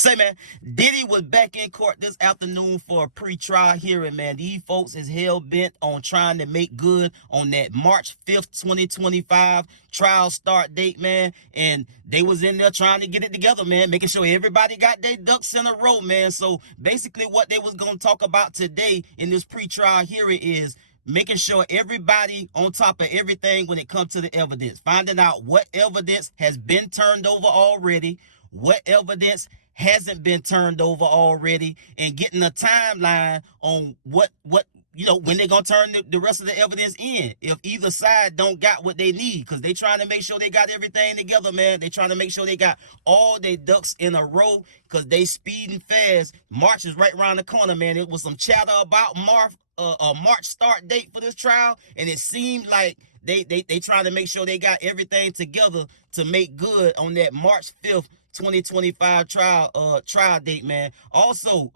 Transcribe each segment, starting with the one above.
Say, man, Diddy was back in court this afternoon for a pre-trial hearing, man. These folks is hell-bent on trying to make good on that March 5th, 2025 trial start date, man. And they was in there trying to get it together, man, making sure everybody got their ducks in a row, man. So basically what they was going to talk about today in this pre-trial hearing is making sure everybody on top of everything when it comes to the evidence, finding out what evidence has been turned over already, what evidence hasn't been turned over already, and getting a timeline on what when they're gonna turn the rest of the evidence in if either side don't got what they need, because they trying to make sure they got everything together, man. They trying to make sure they got all their ducks in a row, because they speeding fast. March is right around the corner, man. It was some chatter about a March start date for this trial, and it seemed like they trying to make sure they got everything together to make good on that March 5th 2025 trial date, man. Also,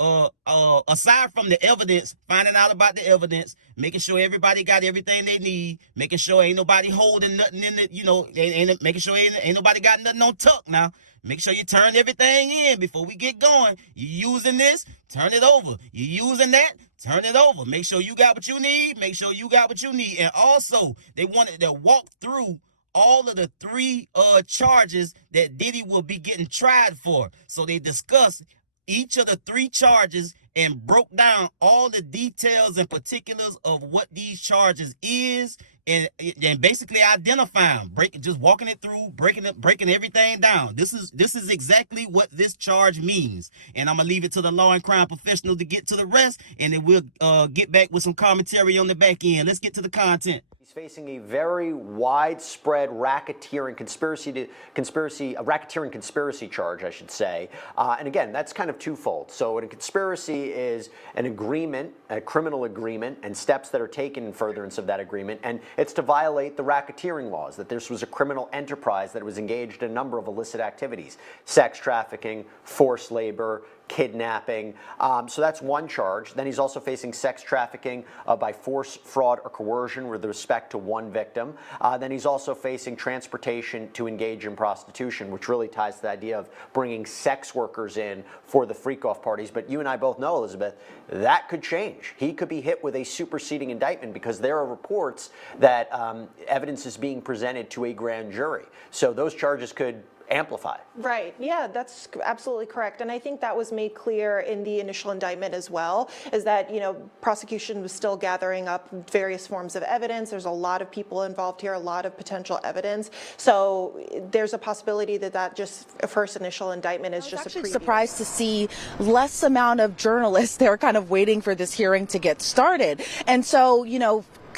aside from the evidence, finding out about the evidence, making sure everybody got everything they need, making sure ain't nobody holding nothing in the, making sure ain't nobody got nothing on tuck now. Make sure you turn everything in before we get going. You using this, turn it over. You using that, turn it over. Make sure you got what you need. Make sure you got what you need. And also, they wanted to walk through all of the three charges that Diddy will be getting tried for. So they discussed each of the three charges and broke down all the details and particulars of what these charges is, and basically identifying, just walking it through, breaking everything down. This is exactly what this charge means. And I'm gonna leave it to the law and crime professional to get to the rest, and then we'll get back with some commentary on the back end. Let's get to the content. He's facing a very widespread racketeering conspiracy charge, I should say. And again, that's kind of twofold. So a conspiracy is an agreement, a criminal agreement, and steps that are taken in furtherance of that agreement. And it's to violate the racketeering laws, that this was a criminal enterprise that was engaged in a number of illicit activities: sex trafficking, forced labor, kidnapping. So that's one charge. Then he's also facing sex trafficking by force, fraud, or coercion with respect to one victim. Then he's also facing transportation to engage in prostitution, which really ties to the idea of bringing sex workers in for the freak-off parties. But you and I both know, Elizabeth, that could change. He could be hit with a superseding indictment because there are reports that evidence is being presented to a grand jury. So those charges could amplify. Right. Yeah, that's absolutely correct. And I think that was made clear in the initial indictment as well, is that, prosecution was still gathering up various forms of evidence. There's a lot of people involved here, a lot of potential evidence. So there's a possibility that just a first initial indictment is just a preview. Surprised to see less amount of journalists. They were kind of waiting for this hearing to get started. And so,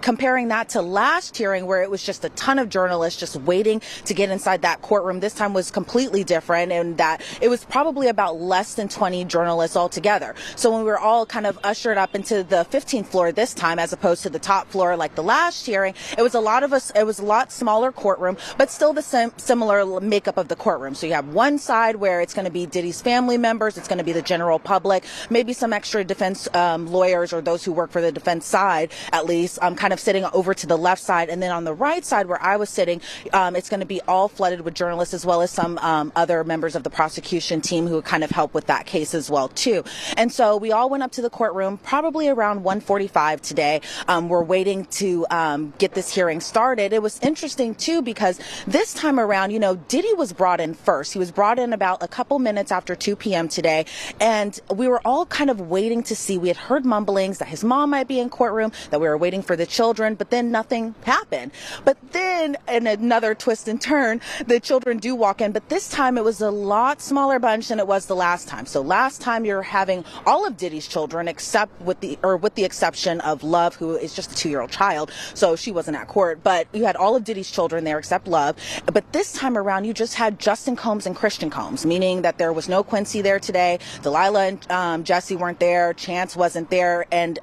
comparing that to last hearing where it was just a ton of journalists just waiting to get inside that courtroom, this time was completely different, and that it was probably about less than 20 journalists altogether. So when we were all kind of ushered up into the 15th floor this time, as opposed to the top floor like the last hearing, it was a lot of us. It was a lot smaller courtroom, but still the similar makeup of the courtroom. So you have one side where it's going to be Diddy's family members, it's going to be the general public, maybe some extra defense lawyers or those who work for the defense side, at least, kind of sitting over to the left side. And then on the right side where I was sitting, it's going to be all flooded with journalists, as well as some other members of the prosecution team who kind of help with that case as well too. And so we all went up to the courtroom probably around 1:45 today. We're waiting to get this hearing started. It was interesting too because this time around, Diddy was brought in first. He was brought in about a couple minutes after 2 p.m. today, and we were all kind of waiting to see. We had heard mumblings that his mom might be in courtroom, that we were waiting for the children, but then nothing happened. But then, in another twist and turn, the children do walk in, but this time it was a lot smaller bunch than it was the last time. So last time you're having all of Diddy's children, except with the exception of Love, who is just a 2-year-old child, so she wasn't at court. But you had all of Diddy's children there except Love. But this time around, you just had Justine Combs and Christian Combs, meaning that there was no Quincy there today. Delilah and Jesse weren't there. Chance wasn't there, and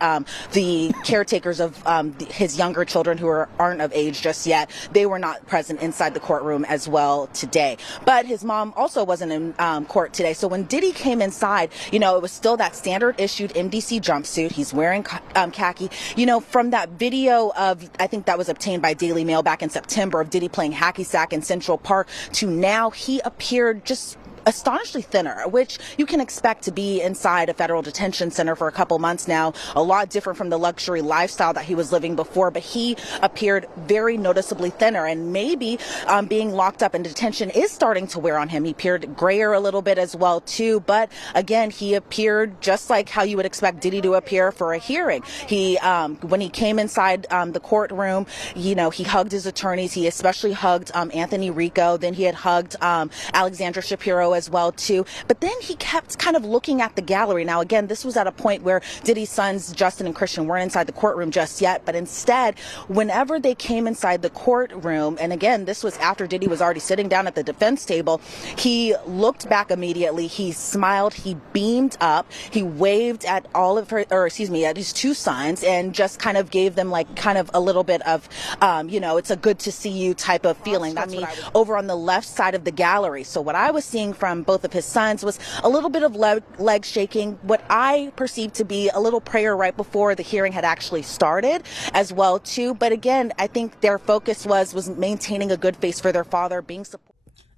the caretakers of his younger children who aren't of age just yet, they were not present inside the courtroom as well today. But his mom also wasn't in court today. So when Diddy came inside, it was still that standard issued MDC jumpsuit. He's wearing khaki. From that video of, I think that was obtained by Daily Mail back in September, of Diddy playing hacky sack in Central Park, to now he appeared just astonishingly thinner, which you can expect to be inside a federal detention center for a couple months now. A lot different from the luxury lifestyle that he was living before, but he appeared very noticeably thinner, and maybe being locked up in detention is starting to wear on him. He appeared grayer a little bit as well too, but again, he appeared just like how you would expect Diddy to appear for a hearing. He, when he came inside the courtroom, you know, he hugged his attorneys. He especially hugged Anthony Rico. Then he had hugged Alexandra Shapiro as well too. But then he kept kind of looking at the gallery. Now again, this was at a point where Diddy's sons, Justine and Christian, weren't inside the courtroom just yet. But instead, whenever they came inside the courtroom, and again, this was after Diddy was already sitting down at the defense table, he looked back immediately. He smiled. He beamed up. He waved at all of her, or excuse me, at his two sons, and just kind of gave them like kind of a little bit of, you know, it's a good to see you type of feeling. That's what I was over on the left side of the gallery. So what I was seeing from both of his sons was a little bit of leg shaking, what I perceived to be a little prayer right before the hearing had actually started as well too. But again, I think their focus was maintaining a good face for their father, being supportive.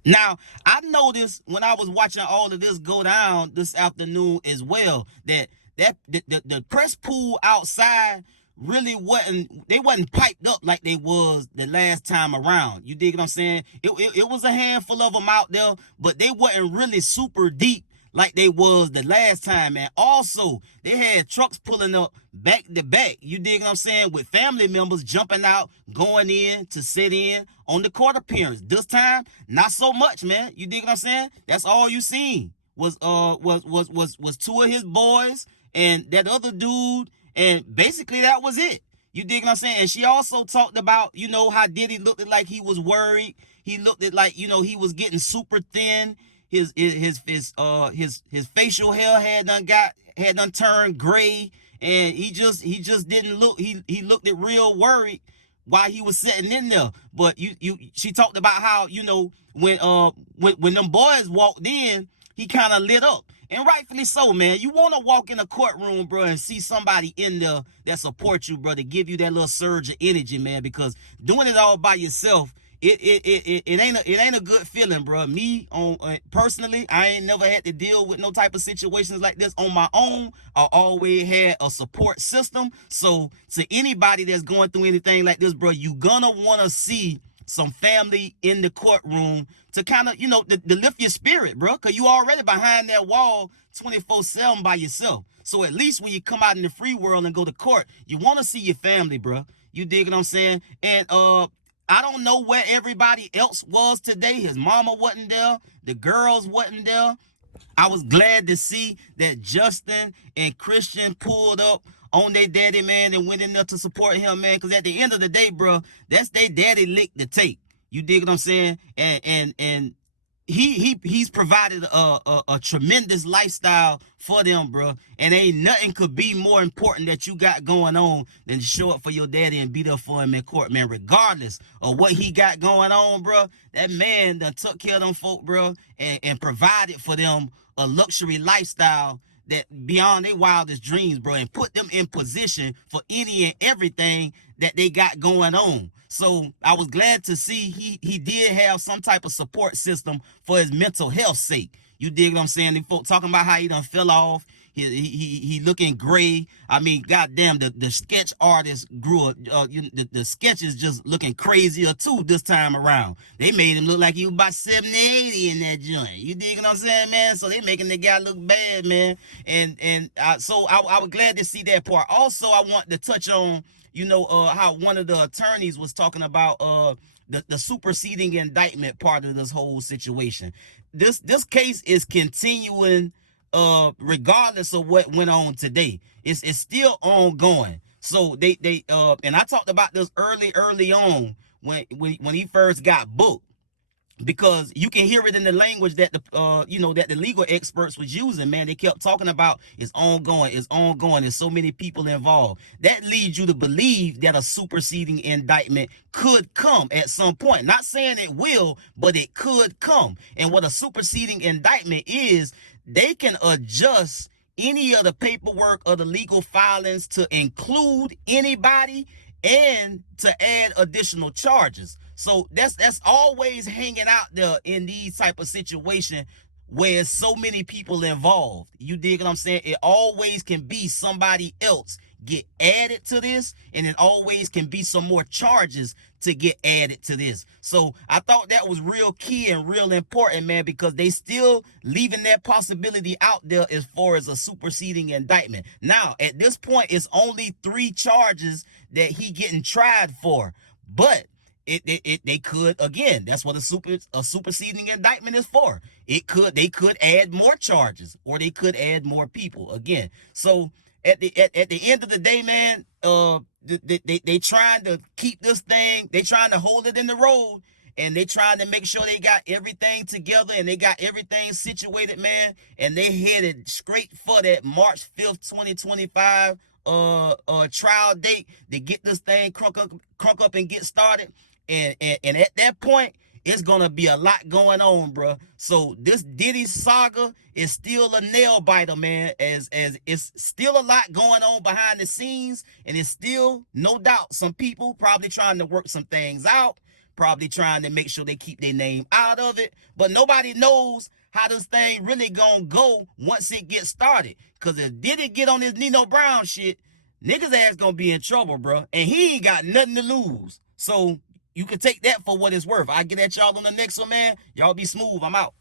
Now, I noticed when I was watching all of this go down this afternoon as well, that the press pool outside really wasn't piped up like they was the last time around. You dig what I'm saying? It was a handful of them out there, but they wasn't really super deep like they was the last time, man. Also, they had trucks pulling up back to back, you dig what I'm saying, with family members jumping out, going in to sit in on the court appearance. This time, not so much, man. You dig what I'm saying? That's all you seen was two of his boys and that other dude, and basically that was it. You dig what I'm saying? And she also talked about, you know, how Diddy looked like he was worried. He looked at like, you know, he was getting super thin. His facial hair had done turned gray, and he just didn't look. He looked at real worried while he was sitting in there. But she talked about how, you know, when them boys walked in, he kind of lit up. And rightfully so, man. You want to walk in a courtroom, bro, and see somebody in there that supports you, bro, to give you that little surge of energy, man, because doing it all by yourself, it ain't a good feeling, bro. Me, personally, I ain't never had to deal with no type of situations like this on my own. I always had a support system. So to anybody that's going through anything like this, bro, you gonna want to see some family in the courtroom to kind of, you know, to lift your spirit, bro, because you already behind that wall 24/7 by yourself. So at least when you come out in the free world and go to court, you want to see your family, bro. You dig what I'm saying? And I don't know where everybody else was today. His mama wasn't there. The girls wasn't there. I was glad to see that Justine and Christian pulled up on their daddy, man, and went in there to support him, man, because at the end of the day, bro, that's their daddy lick to take. You dig what I'm saying? And he's provided a tremendous lifestyle for them, bro. And ain't nothing could be more important that you got going on than to show up for your daddy and be there for him in court, man. Regardless of what he got going on, bro, that man done took care of them folk, bro, and provided for them a luxury lifestyle that beyond their wildest dreams, bro, and put them in position for any and everything that they got going on. So I was glad to see he did have some type of support system for his mental health sake. You dig what I'm saying? The folk talking about how he done fell off. He looking gray. I mean, goddamn, the sketch artist grew up. The sketch is just looking crazier too this time around. They made him look like he was about 70, 80 in that joint. You dig what I'm saying, man? So they making the guy look bad, man. So I was glad to see that part. Also, I want to touch on, you know, how one of the attorneys was talking about the superseding indictment part of this whole situation. This case is continuing regardless of what went on today. It's still ongoing. So they and I talked about this early on when he first got booked, because you can hear it in the language that the legal experts was using, man. They kept talking about it's ongoing, there's so many people involved. That leads you to believe that a superseding indictment could come at some point. Not saying it will, but it could come. And what a superseding indictment is, they can adjust any of the paperwork or the legal filings to include anybody and to add additional charges. So that's always hanging out there in these type of situations where there's so many people involved. You dig what I'm saying? It always can be somebody else get added to this, and it always can be some more charges to get added to this. So I thought that was real key and real important, man, because they still leaving that possibility out there as far as a superseding indictment. Now, at this point, it's only 3 charges that he getting tried for, but they could, again, that's what a superseding indictment is for. They could add more charges, or they could add more people again. So at the end of the day, man, they trying to keep this thing, they trying to hold it in the road, and they trying to make sure they got everything together and they got everything situated, man, and they headed straight for that March 5th, 2025 trial date to get this thing crunk up and get started. And at that point, it's gonna be a lot going on, bro. So this Diddy saga is still a nail biter, man. As it's still a lot going on behind the scenes, and it's still, no doubt, some people probably trying to work some things out, probably trying to make sure they keep their name out of it. But nobody knows how this thing really gonna go once it gets started. Cause if Diddy get on this Nino Brown shit, niggas ass gonna be in trouble, bro. And he ain't got nothing to lose. So you can take that for what it's worth. I get at y'all on the next one, man. Y'all be smooth. I'm out.